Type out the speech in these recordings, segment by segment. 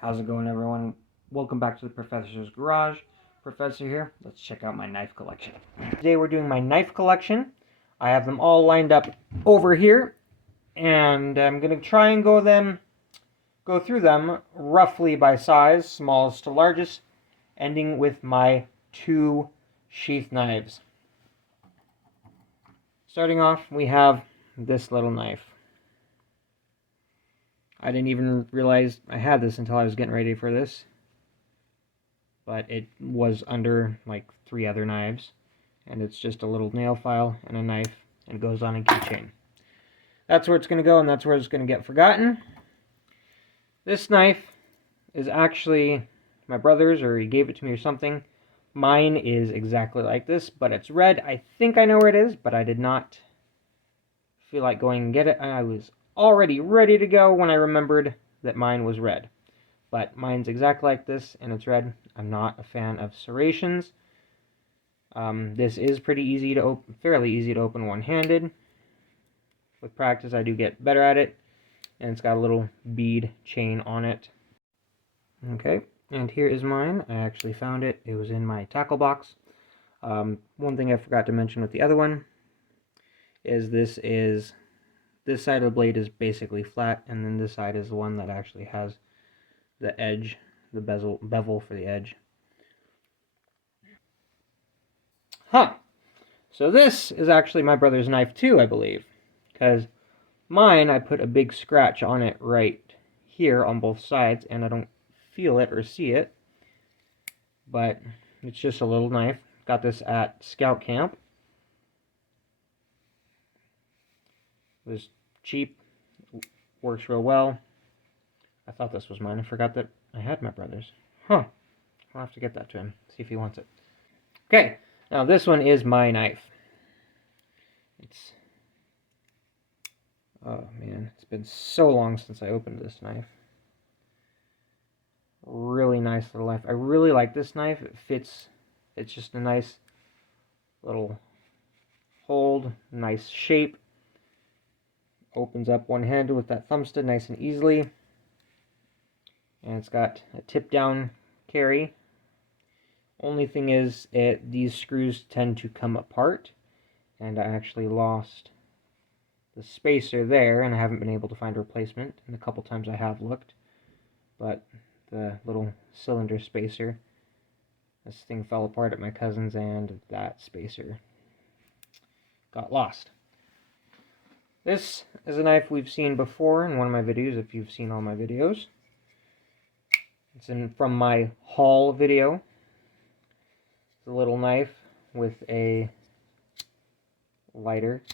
How's it going, everyone? Welcome back to the Professor's Garage. Professor here. Let's check out my knife collection. Today we're doing my knife collection. I have them all lined up over here, and I'm going to try and go through them roughly by size, smallest to largest, ending with my two sheath knives. Starting off, we have this little knife. I didn't even realize I had this until I was getting ready for this. But it was under like 3 other knives. And it's just a little nail file and a knife, and it goes on a keychain. That's where it's going to go, and that's where it's going to get forgotten. This knife is actually my brother's, or he gave it to me or something. Mine is exactly like this, but it's red. I think I know where it is, but I did not feel like going and get it. I was already ready to go when I remembered that mine was red. But mine's exactly like this, and it's red. I'm not a fan of serrations. This is pretty easy to open, fairly easy to open one-handed. With practice, I do get better at it, and it's got a little bead chain on it. Okay, and here is mine. I actually found it. It was in my tackle box. One thing I forgot to mention with the other one is this side of the blade is basically flat, and then this side is the one that actually has the edge, the bevel for the edge. Huh. So this is actually my brother's knife too, I believe. Because mine, I put a big scratch on it right here on both sides, and I don't feel it or see it. But it's just a little knife. Got this at scout camp. It was cheap. Works real well. I thought this was mine. I forgot that I had my brother's. Huh. I'll have to get that to him. See if he wants it. Okay. Now this one is my knife. Oh man, it's been so long since I opened this knife. Really nice little knife. I really like this knife. It fits. It's just a nice little hold, nice shape. Opens up one-handed with that thumbstick nice and easily. And it's got a tip-down carry. Only thing is, these screws tend to come apart, and I actually lost the spacer there, and I haven't been able to find a replacement. And a couple times I have looked, but the little cylinder spacer, this thing fell apart at my cousin's, and that spacer got lost. This is a knife we've seen before in one of my videos, if you've seen all my videos. It's from my haul video. It's a little knife with a lighter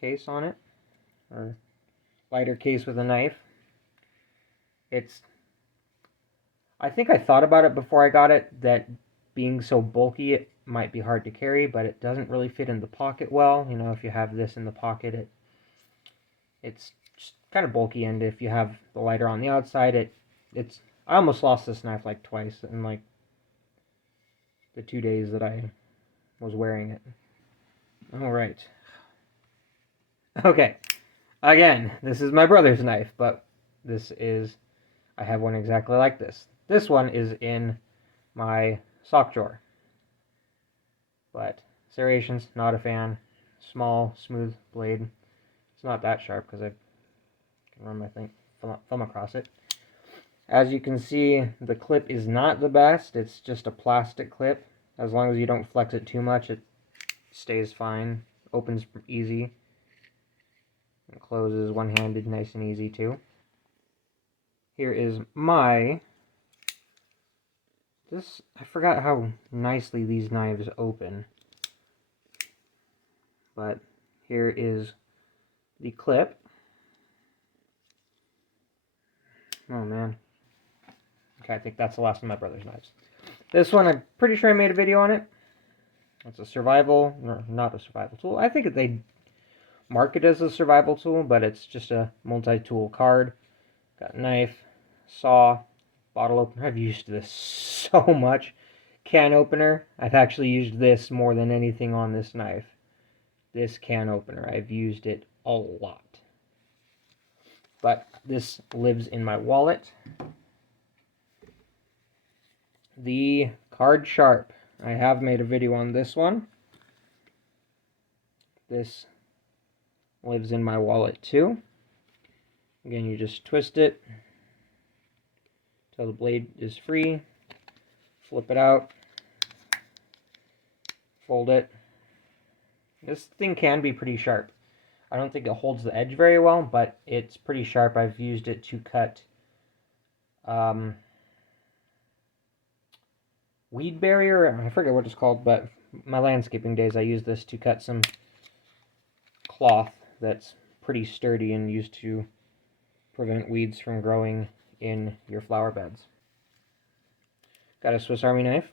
case on it, or lighter case with a knife. I think I thought about it before I got it, that being so bulky it might be hard to carry, but it doesn't really fit in the pocket well. You know, if you have this in the pocket, it's just kind of bulky, and if you have the lighter on the outside, I almost lost this knife like twice in like the 2 days that I was wearing it. Alright. Okay. Again, this is my brother's knife, but I have one exactly like this. This one is in my sock drawer. But serrations, not a fan. Small, smooth blade. It's not that sharp because I can run my thumb across it. As you can see, the clip is not the best. It's just a plastic clip. As long as you don't flex it too much, it stays fine. Opens easy. It closes one-handed, nice and easy too. Here is I forgot how nicely these knives open. But here is the clip. Oh man. Okay, I think that's the last of my brother's knives. This one, I'm pretty sure I made a video on it. It's a survival, or not a survival tool. I think they mark it as a survival tool, but it's just a multi-tool card. Got a knife, saw, bottle opener. I've used this so much. Can opener. I've actually used this more than anything on this knife. This can opener. I've used it a lot. But this lives in my wallet. the Card Sharp. I have made a video on this one. This lives in my wallet too. Again, you just twist it until the blade is free. Flip it out. Fold it. This thing can be pretty sharp. I don't think it holds the edge very well, but it's pretty sharp. I've used it to cut weed barrier. I forget what it's called, but my landscaping days I used this to cut some cloth that's pretty sturdy and used to prevent weeds from growing in your flower beds. Got a Swiss Army knife.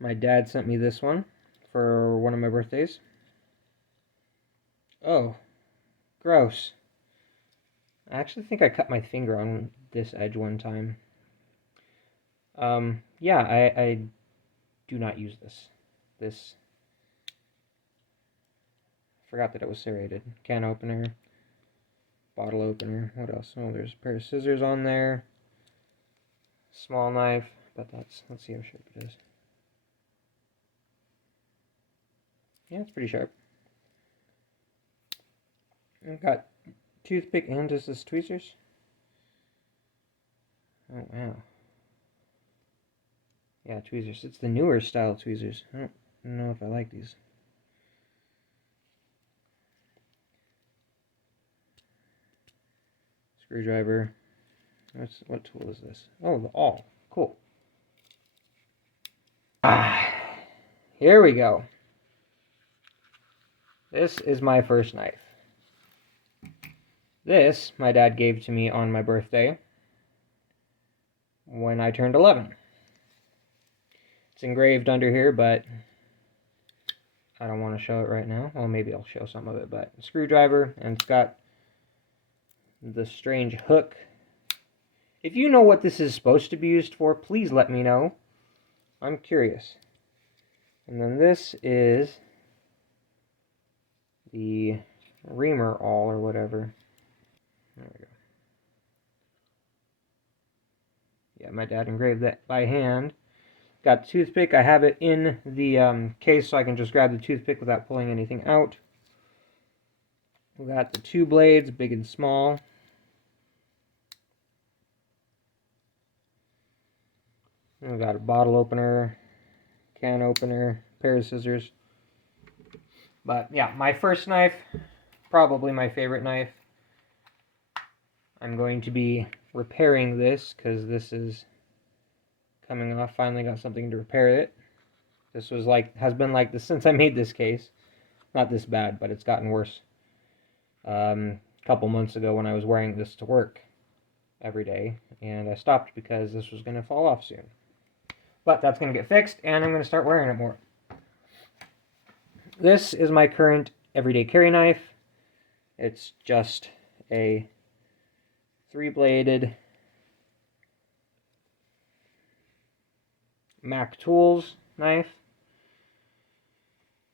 My dad sent me this one for one of my birthdays. Oh, gross. I actually think I cut my finger on this edge one time. Yeah, I do not use this. This, forgot that it was serrated. Can opener, bottle opener, what else? Oh, there's a pair of scissors on there. Small knife, but let's see how sharp it is. Yeah, it's pretty sharp. I've got toothpick and just this tweezers. Oh, wow. Yeah, tweezers. It's the newer style tweezers. I don't know if I like these. Screwdriver. What tool is this? Oh, the awl. Cool. Here we go. This is my first knife. This, my dad gave to me on my birthday when I turned 11. It's engraved under here, but I don't want to show it right now. Well, maybe I'll show some of it, but screwdriver, and it's got the strange hook. If you know what this is supposed to be used for, please let me know. I'm curious. And then this is the reamer awl or whatever. There we go. Yeah, my dad engraved that by hand. Got toothpick. I have it in the case so I can just grab the toothpick without pulling anything out. We got the two blades, big and small. And we got a bottle opener, can opener, pair of scissors. But yeah, my first knife, probably my favorite knife. I'm going to be repairing this because this is coming off. Finally got something to repair it. This was has been like this since I made this case. Not this bad, but it's gotten worse. A couple months ago when I was wearing this to work every day, and I stopped because this was going to fall off soon. But that's going to get fixed, and I'm going to start wearing it more. This is my current everyday carry knife. It's just a 3-bladed Mac Tools knife.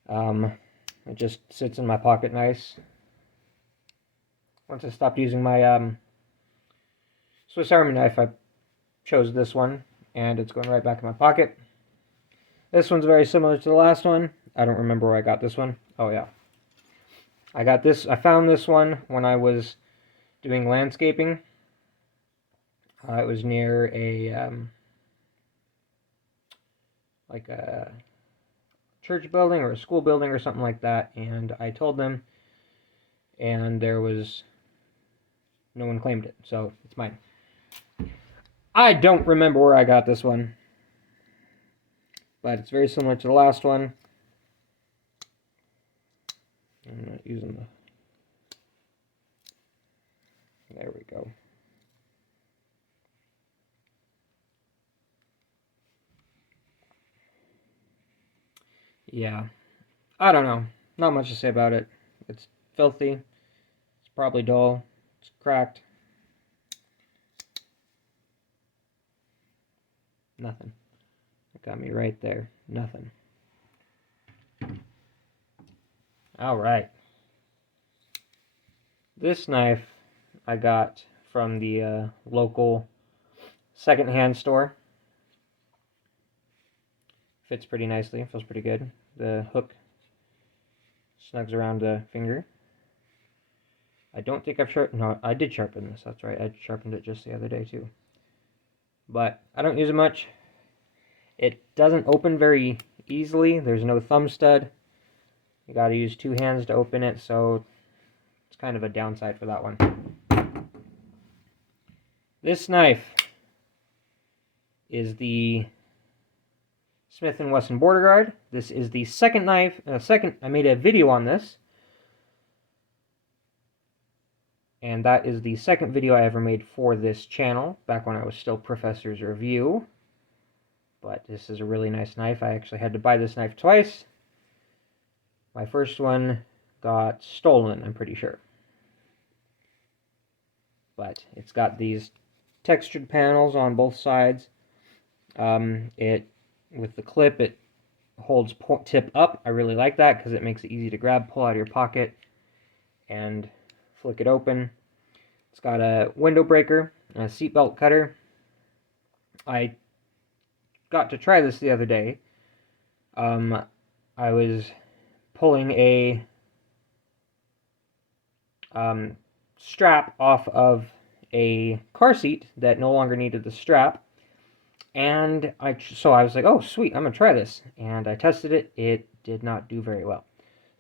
It just sits in my pocket nice. Once I stopped using my Swiss Army knife, I chose this one, and it's going right back in my pocket. This one's very similar to the last one. I don't remember where I got this one. Oh yeah. I found this one when I was doing landscaping. It was near a like a church building or a school building or something like that, and I told them, and no one claimed it, so it's mine. I don't remember where I got this one, but it's very similar to the last one. I'm not using there we go. Yeah, I don't know. Not much to say about it. It's filthy. It's probably dull. It's cracked. Nothing. It got me right there. Nothing. Alright. This knife I got from the local secondhand store. Fits pretty nicely, feels pretty good. The hook snugs around the finger. I don't think I've sharpened, no, I did sharpen this, that's right, I sharpened it just the other day too. But I don't use it much. It doesn't open very easily, there's no thumb stud. You gotta use 2 hands to open it, so it's kind of a downside for that one. This knife is the Smith & Wesson Border Guard. This is the second knife, I made a video on this. And that is the second video I ever made for this channel, back when I was still Professor's Review. But this is a really nice knife. I actually had to buy this knife twice. My first one got stolen, I'm pretty sure. But it's got these textured panels on both sides. With the clip, it holds tip up. I really like that because it makes it easy to grab, pull out of your pocket, and flick it open. It's got a window breaker and a seatbelt cutter. I got to try this the other day. I was pulling a strap off of a car seat that no longer needed the strap, and so I was like, oh sweet, I'm gonna try this, and I tested it. It did not do very well.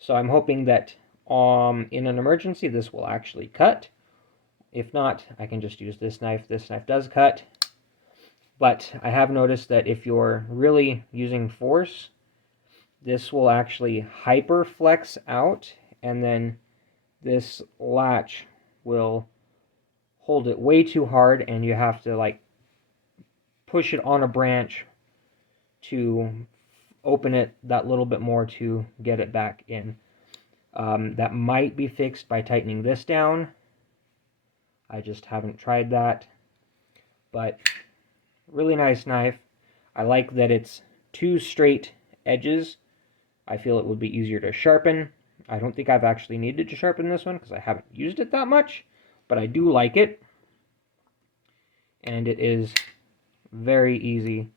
So I'm hoping that in an emergency this will actually cut. If not, I can just use this knife. This knife does cut, but I have noticed that if you're really using force, this will actually hyper flex out, and then this latch will hold it way too hard, and you have to like push it on a branch to open it that little bit more to get it back in. That might be fixed by tightening this down. I just haven't tried that. But really nice knife. I like that it's 2 straight edges. I feel it would be easier to sharpen. I don't think I've actually needed to sharpen this one because I haven't used it that much, but I do like it. And it is very easy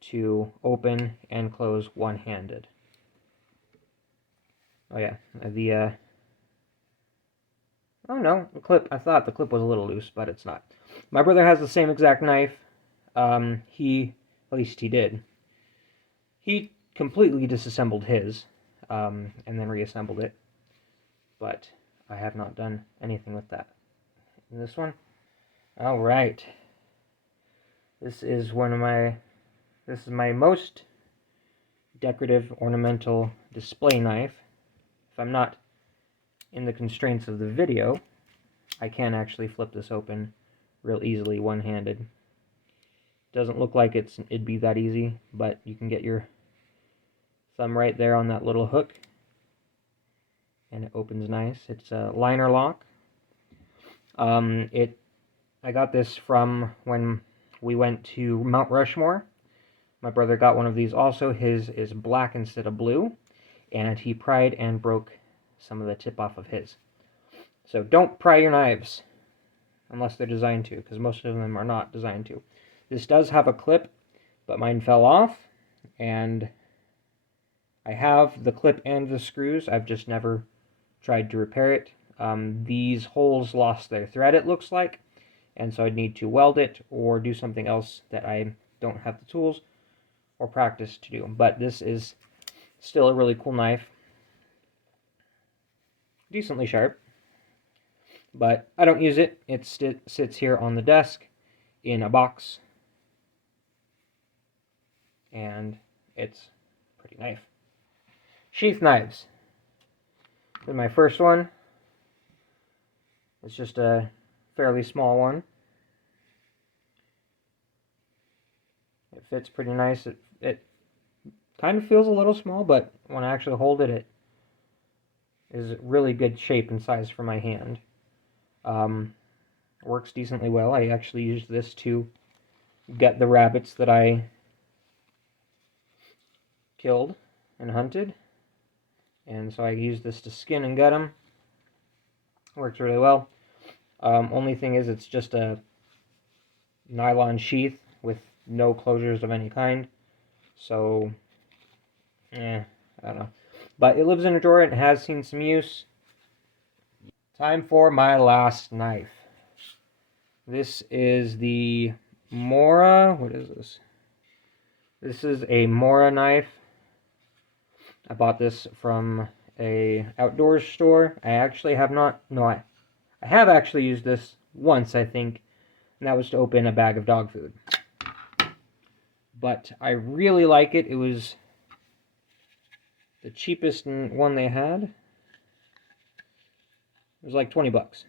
to open and close one-handed. Oh yeah, oh no, the clip, I thought the clip was a little loose, but it's not. My brother has the same exact knife. At least he did. He completely disassembled his, and then reassembled it. But I have not done anything with that. And this one? Alright. This is my most decorative ornamental display knife. If I'm not in the constraints of the video, I can actually flip this open real easily one-handed. Doesn't look like it'd be that easy, but you can get your thumb right there on that little hook, and it opens nice. It's a liner lock. I got this from when we went to Mount Rushmore. My brother got one of these also. His is black instead of blue, and he pried and broke some of the tip off of his. So don't pry your knives unless they're designed to, because most of them are not designed to. This does have a clip, but mine fell off, and I have the clip and the screws. I've just never tried to repair it. These holes lost their thread, it looks like, and so I'd need to weld it or do something else that I don't have the tools or practice to do. But this is still a really cool knife. Decently sharp, but I don't use it. It sits here on the desk in a box, and it's a pretty knife. Sheath knives. This is my first one. It's just a fairly small one. It fits pretty nice. It kind of feels a little small, but when I actually hold it, it is really good shape and size for my hand. Works decently well. I actually used this to get the rabbits that I killed and hunted, and so I used this to skin and gut them. Works really well. Only thing is, it's just a nylon sheath with no closures of any kind, so I don't know. But it lives in a drawer and has seen some use. Time for my last knife. This is the Mora, what is this? This is a Mora knife. I bought this from a outdoors store. I actually have not, no, I have actually used this once, I think, and that was to open a bag of dog food. But I really like it. It was the cheapest one they had. It was like 20 bucks.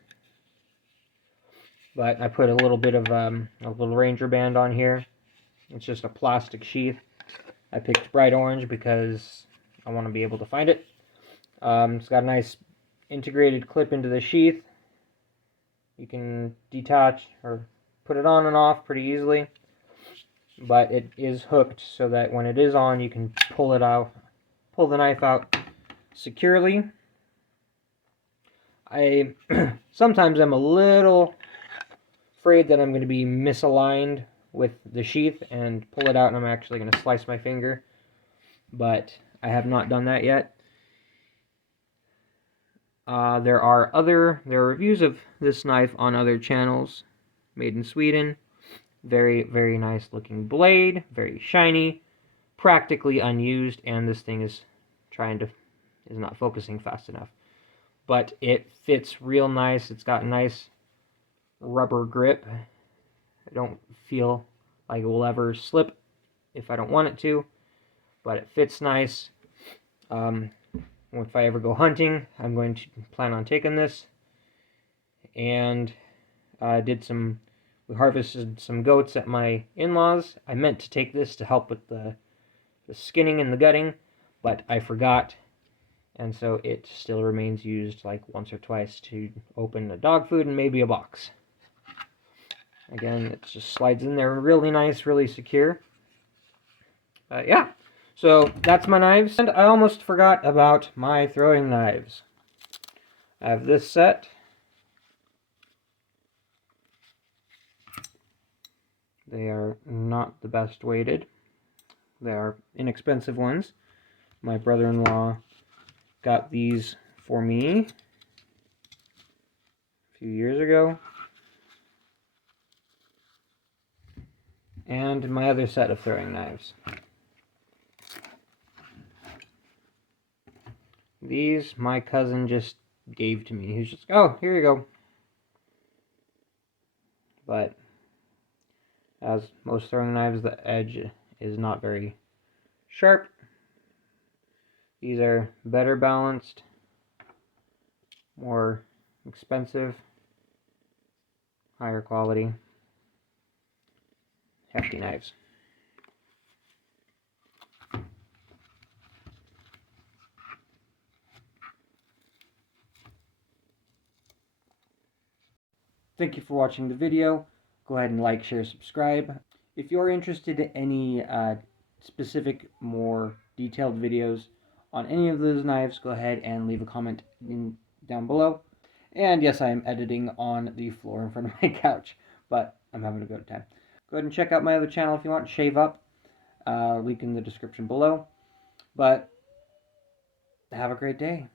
But I put a little bit of a little Ranger band on here. It's just a plastic sheath. I picked bright orange because I want to be able to find it. It's got a nice integrated clip into the sheath. You can detach or put it on and off pretty easily. But it is hooked so that when it is on, you can pull it out, pull the knife out securely. I sometimes I'm a little afraid that I'm going to be misaligned with the sheath and pull it out and I'm actually going to slice my finger, but I have not done that yet. There are reviews of this knife on other channels. Made in Sweden. Very, very nice looking blade, very shiny, practically unused, and this thing is not focusing fast enough. But it fits real nice. It's got a nice rubber grip. I don't feel like it will ever slip if I don't want it to, but it fits nice. If I ever go hunting, I'm going to plan on taking this. And we harvested some goats at my in-laws. I meant to take this to help with the skinning and the gutting, but I forgot. And so it still remains used like once or twice to open a dog food and maybe a box. Again, it just slides in there really nice, really secure. Yeah, so that's my knives. And I almost forgot about my throwing knives. I have this set. They are not the best weighted. They are inexpensive ones. My brother-in-law got these for me a few years ago. And my other set of throwing knives. These my cousin just gave to me. He was just, oh, here you go. But as most throwing knives, the edge is not very sharp. These are better balanced, more expensive, higher quality, hefty knives. Thank you for watching the video. Go ahead and like, share, subscribe. If you're interested in any specific, more detailed videos on any of those knives, go ahead and leave a comment down below. And yes, I am editing on the floor in front of my couch, but I'm having a good time. Go ahead and check out my other channel if you want, Shave Up. Link in the description below. But have a great day.